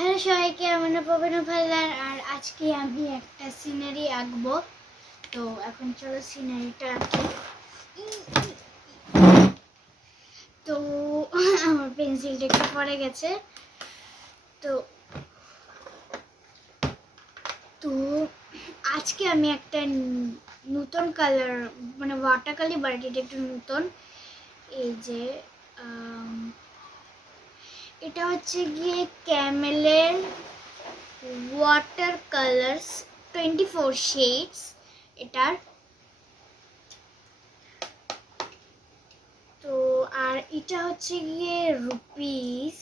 Hello সবাইকে, আমার নাম প্রবীণা ভাল্লার। আর আজকে আমি একটা সিনারি আঁকবো। তো এখন চলো সিনারিটা আঁকি। তো আমার পেন্সিলটা একটু পড়ে গেছে। তো তো আজকে আমি একটা নতুন কালার মানে ওয়াটার কালার বাট এটা একটু নতুন। এই যে এটা হচ্ছে গিয়ে ক্যামেলের ওয়াটার কালার্স 24 শেডস এটার। তো আর এটা হচ্ছে গিয়ে রুপিস,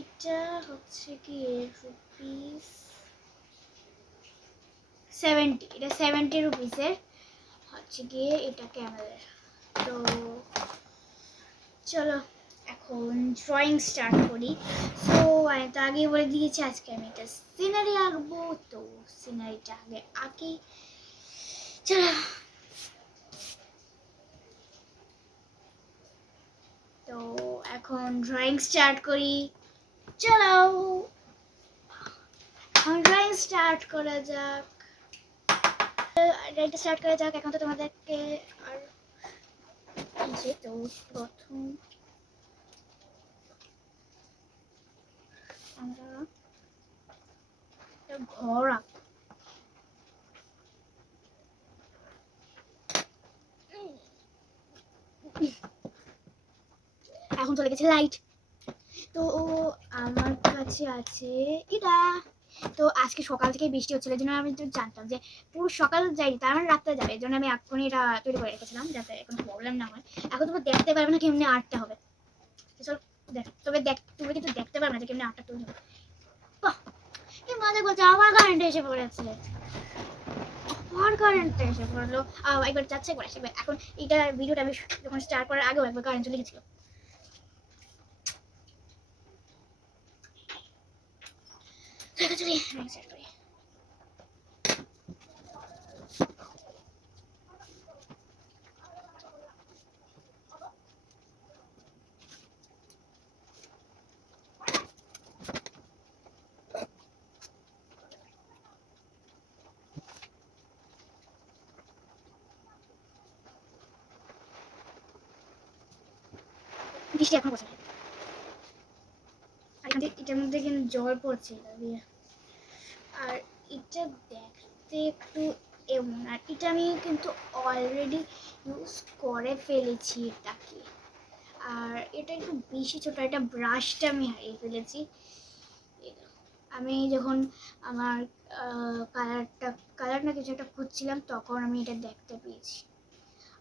এটা হচ্ছে গিয়ে রুপিস 70, এটা 70 রুপিসের হচ্ছে গিয়ে এটা ক্যামেলের। তো চলো এখন ড্রয়িং স্টার্ট করি। সো আমি তো আগেই বলে দিয়েছি আজকে আমি একটা সিনারি আঁকবো। তো সিনারিটা আগে আঁকি, চলো। তো এখন ড্রয়িং স্টার্ট করি, চলো এখন ড্রয়িং স্টার্ট করা যাক। ড্রয়িংটা স্টার্ট করা যাক। এখন তো তোমাদেরকে আর যে তো প্রথম আমরা ঘর আঁকবো। এখন চলে গেছে লাইট। তো আমার কাছে আছে এটা। তো আজকে সকাল থেকে বৃষ্টি হচ্ছিল, এই জন্য আমি তো জানতাম যে পুরো সকাল যাই তার মানে রাত্রে যাবে, এই জন্য আমি এখনই এটা তৈরি করে রেখেছিলাম যাতে কোনো প্রবলেম না হয়। এখন তুমি দেখতে পারবে না কেমনি আর্টটা হবে। তবে তুমি কিন্তু দেখতে পারবে না যে কেমনি আর্টটা তৈরি হবে। কি মজা করছে, আমার কারেন্ট এসে পড়েছে, আমার কারেন্ট এসে পড়লো। একবার যাচ্ছে একবার আসবে। এখন এটা ভিডিওটা আমি যখন স্টার্ট করার আগেও একবার কারেন্ট চলে গেছিল। চলি স্টার্ট করি। বৃষ্টি এখন বসে, আর এটার মধ্যে কিন্তু জল পড়ছে এটা দিয়ে। আর এটা দেখতে একটু এমন, আর এটা আমি কিন্তু অলরেডি ইউজ করে ফেলেছি এটাকে। আর এটা একটু বেশি ছোট, এটা ব্রাশটা আমি হারিয়ে ফেলেছি। আমি যখন আমার কালার না কিছু একটা খুঁজছিলাম তখন আমি এটা দেখতে পেয়েছি।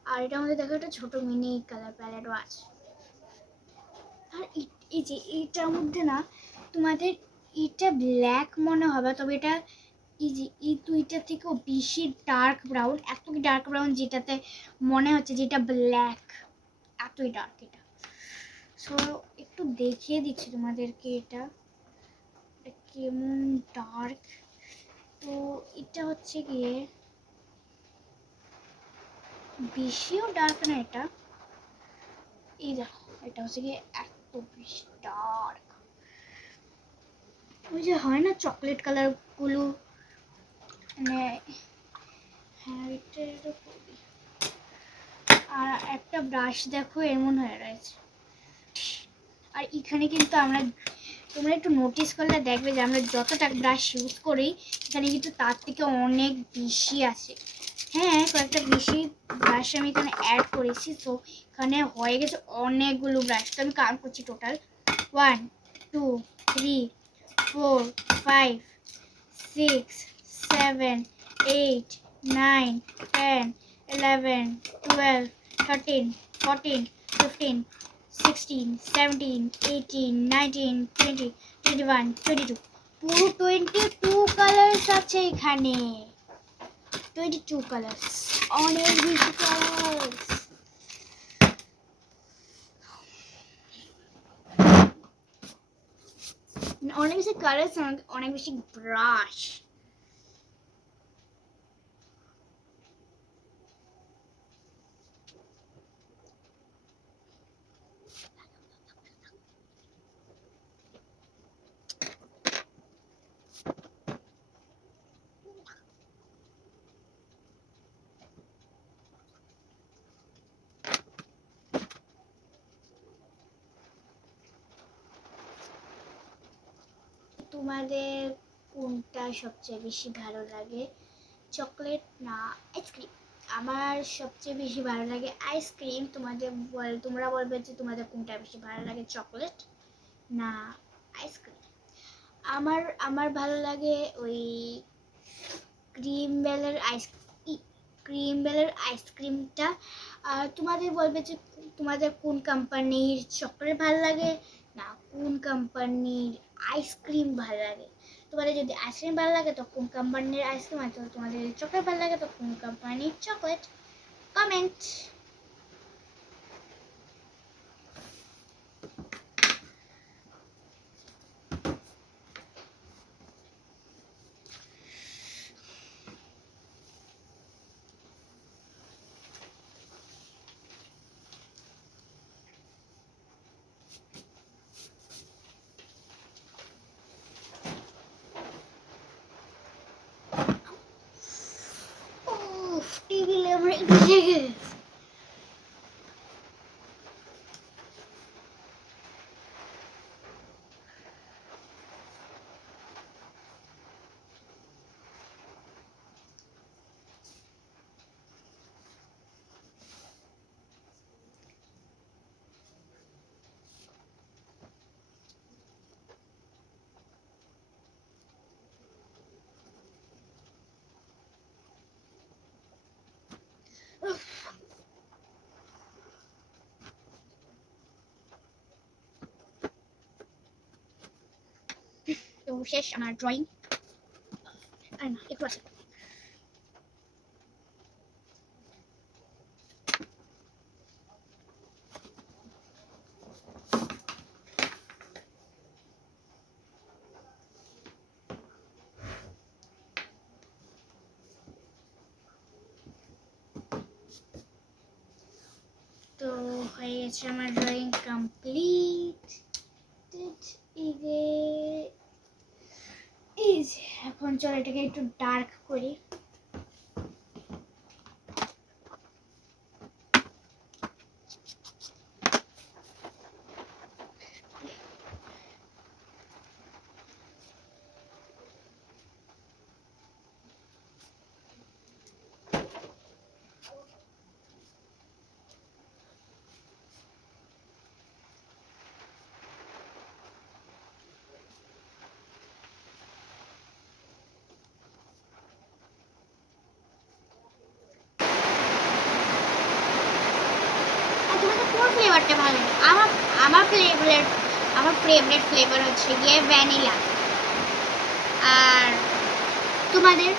আর এটার মধ্যে দেখো একটা ছোট মিনি কালার প্যালেটও আছে। আর এই যে এইটার মধ্যে না তোমাদের এটা ব্ল্যাক মনে হবে, তবে এটা এই যে এই দুইটা থেকেও বেশি ডার্ক ব্রাউন, এতই ডার্ক ব্রাউন যেটাতে মনে হচ্ছে যেটা ব্ল্যাক, এতই ডার্ক এটা। সো একটু দেখিয়ে দিচ্ছি তোমাদেরকে এটা কেমন ডার্ক। তো এটা হচ্ছে গিয়ে বেশিও ডার্ক না এটা, এই দেখো এটা হচ্ছে গিয়ে এত বেশি ডার্ক। ওই যে হয় না চকলেট কালার গুলো, মানে হ্যাঁ এটা আর একটা ব্রাশ দেখো এমন হয়ে রয়েছে। আর এখানে কিন্তু তোমরা একটু নোটিস করলে দেখবে যে আমরা যতটা ব্রাশ ইউজ করি এখানে কিন্তু তার থেকে অনেক বেশি আছে। হ্যাঁ কয়েকটা বেশি ব্রাশ আমি এখানে অ্যাড করেছি। তো এখানে হয়ে গেছে অনেকগুলো ব্রাশ। তো আমি কাউন্ট করছি টোটাল 1 2 3 4 5 6 7 8 9 10 11 12 13 14 15 16 17 18 19 20 21 22 পুরো 22 কালার্স আছে এখানে। 22 কালার্স, অনেক বেশি কালার্স। অনেক বেশি কালার্স, অনেক বেশি ব্রাশ। তোমাদের কোনটা সবচেয়ে বেশি ভালো লাগে, চকলেট না আইসক্রিম? আমার সবচেয়ে বেশি ভালো লাগে আইসক্রিম। তোমরা বলবে যে তোমাদের কোনটা বেশি ভালো লাগে, চকলেট না আইসক্রিম? আমার আমার ভালো লাগে ওই ক্রিম বেলের আইসক্রিমটা। আর তোমাদের বলবে যে তোমাদের কোন কোম্পানির চকলেট ভালো লাগে না কোন কোম্পানির আইসক্রিম ভালো লাগে। তোমাদের যদি আইসক্রিম ভালো লাগে তো কোন কোম্পানির আইসক্রিম, আর তোমাদের যদি চকলেট ভালো লাগে তো কোন কোম্পানির চকলেট। কমেন্ট। টেবিলে আমরা লেগে গেছে। তো শেষ আমার ড্রয়িং। আর না, একটু আছে। তো হয়ে গেছে আমার ড্রয়িং কমপ্লিট। এই যে এখন চলো এটাকে একটু ডার্ক করি। কোন ফ্লেভারটা ভালো লাগে? আমার ফেভারিট ফ্লেভার হচ্ছে গিয়ে ভ্যানিলা। আর তোমাদের?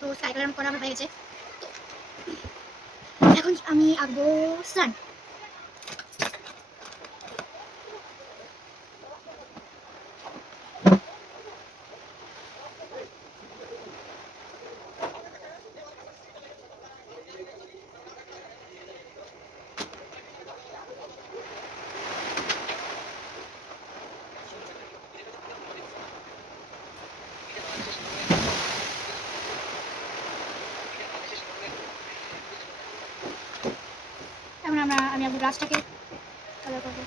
তো স্কাই কালার করা আমার হয়ে গেছে। এখন আমি আঁকবো সান। এখন আমি আঁকবো গাছটাকে কালার করবো।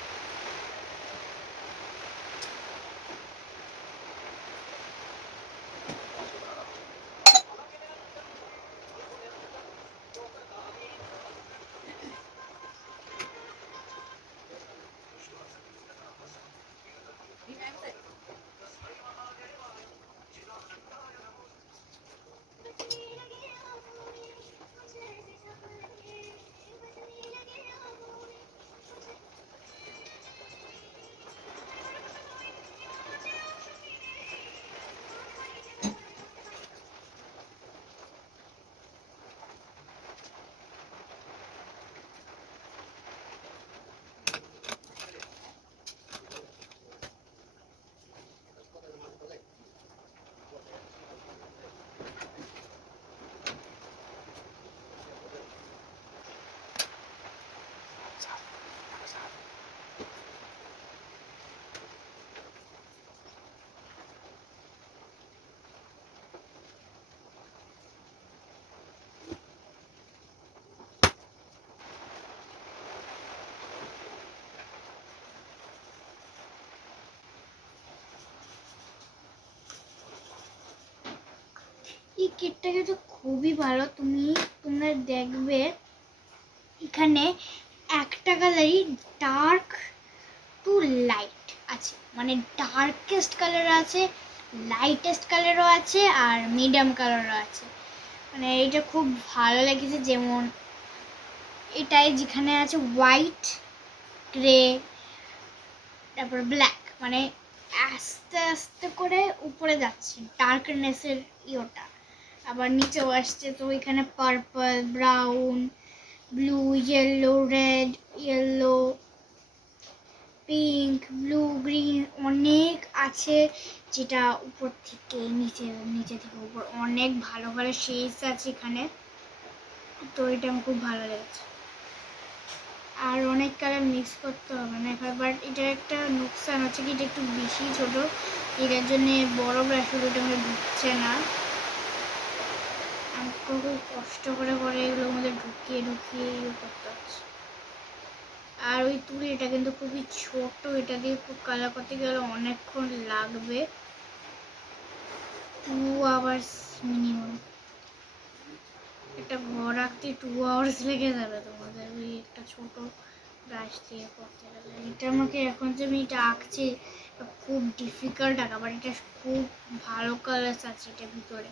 এই কিটটা কিন্তু খুবই ভালো। তোমরা দেখবে এখানে একটা কালারই ডার্ক টু লাইট আছে, মানে ডার্কেস্ট কালার আছে, লাইটেস্ট কালারও আছে, আর মিডিয়াম কালারও আছে। মানে এটা খুব ভালো লেগেছে। যেমন এটাই যেখানে আছে হোয়াইট, গ্রে, তারপর ব্ল্যাক, মানে আস্তে আস্তে করে উপরে যাচ্ছে ডার্কনেসের ইয়েটা, আবার নিচেও আসছে। তো এখানে purple, brown, blue, yellow, red, yellow, pink, blue, green অনেক আছে, যেটা উপর থেকে নিচে থেকে উপর অনেক ভালো ভালো শেডস আছে এখানে। তো এটা আমার খুব ভালো লেগেছে। আর অনেক কালার মিক্স করতে হবে না এবার, বাট এটা একটা নুকসান আছে কি, এটা একটু বেশি ছোট, এটার জন্য বড় ব্রাশগুলোটা আমার ঢুকছে না। আমাকে খুব কষ্ট করে এগুলোর মধ্যে ঢুকিয়ে ইয়ে করতে হচ্ছে। আর ওই তুলি এটা কিন্তু খুবই ছোট, এটা দিয়ে খুব কালার করতে গেলে অনেকক্ষণ লাগবে, 2 আওয়ার্স মিনিমাম। একটা ঘর আঁকতে 2 আওয়ার্স লেগে যাবে তোমাদের ওই একটা ছোট ব্রাশ দিয়ে করতে গেলে। এটা আমাকে এখন যে আমি এটা আঁকছি খুব ডিফিকাল্ট আঁকা, বাট এটা খুব ভালো কালার্স আছে এটার ভিতরে।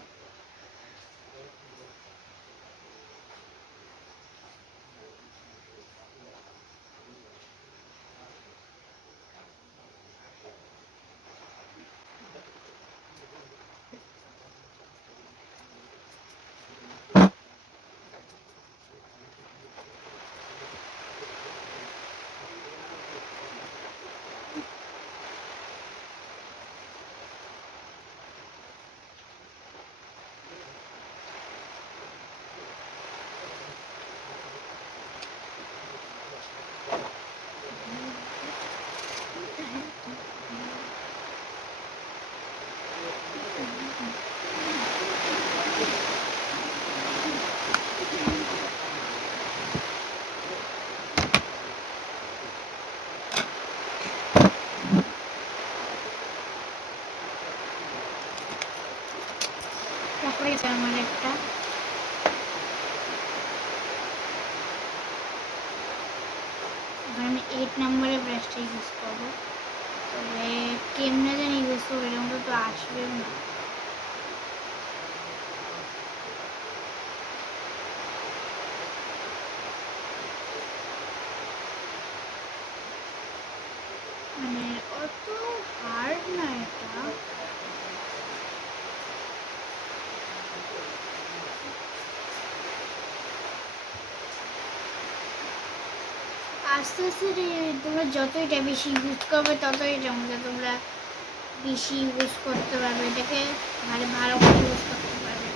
তারপরে আমার একটা আমি 8 নম্বরের ব্রাশটা ইউজ করবো। তবে কেমনে জানি ইউজ করবো, এরকম তো আসবেও না। মানে অত হার্ড না এটা। আস্তে আস্তে তোমরা যত এটা বেশি ইউজ করবে ততই এটার মধ্যে তোমরা বেশি ইউজ করতে পারবে, এটাকে মানে ভালো করে ইউজ করতে পারবে।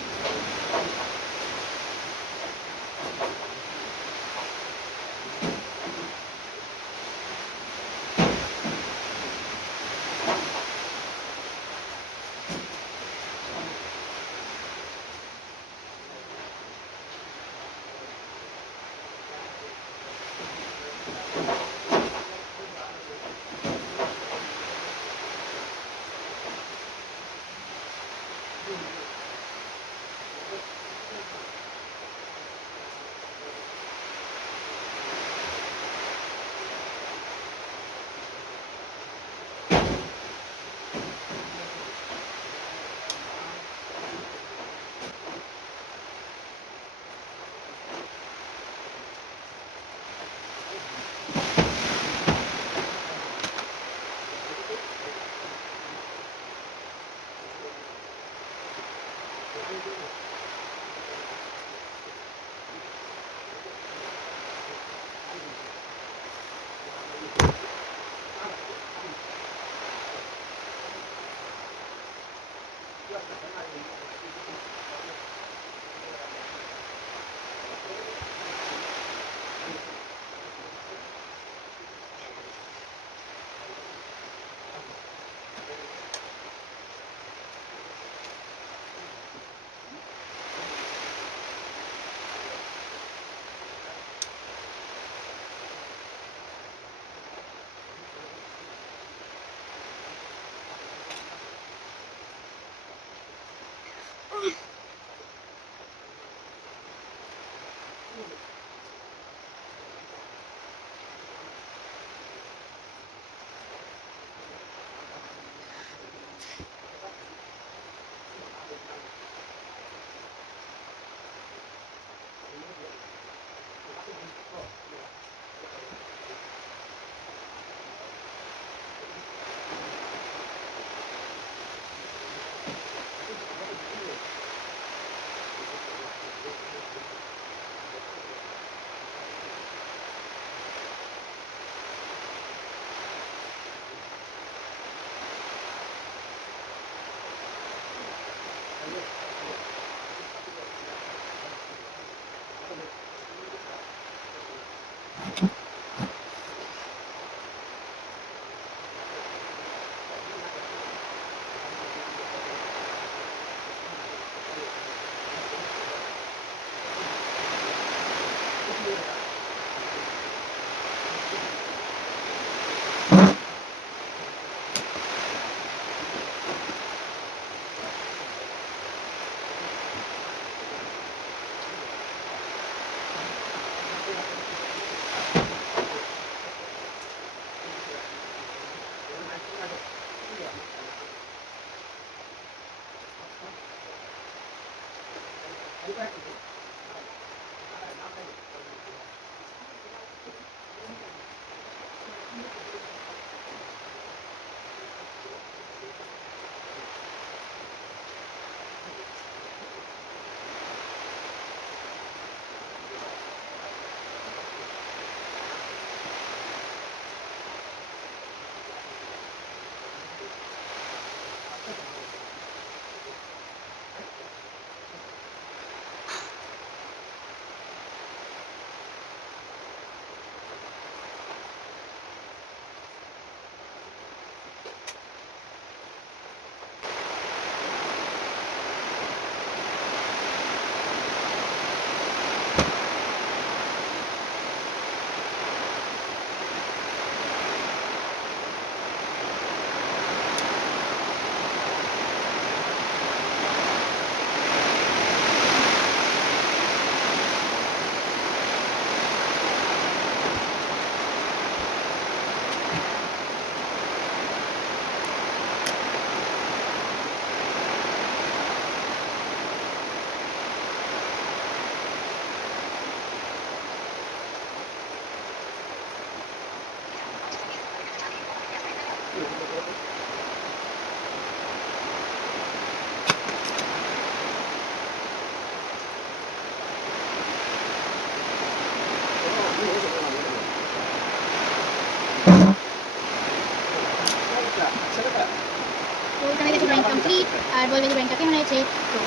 তো এখানে গেছে ড্রয়িং কমপ্লিট। আর বলবে যে ড্রয়িংটা কেমন হয়েছে। তো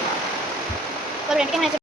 বলবে ড্রয়িংটা কেমন হয়েছে।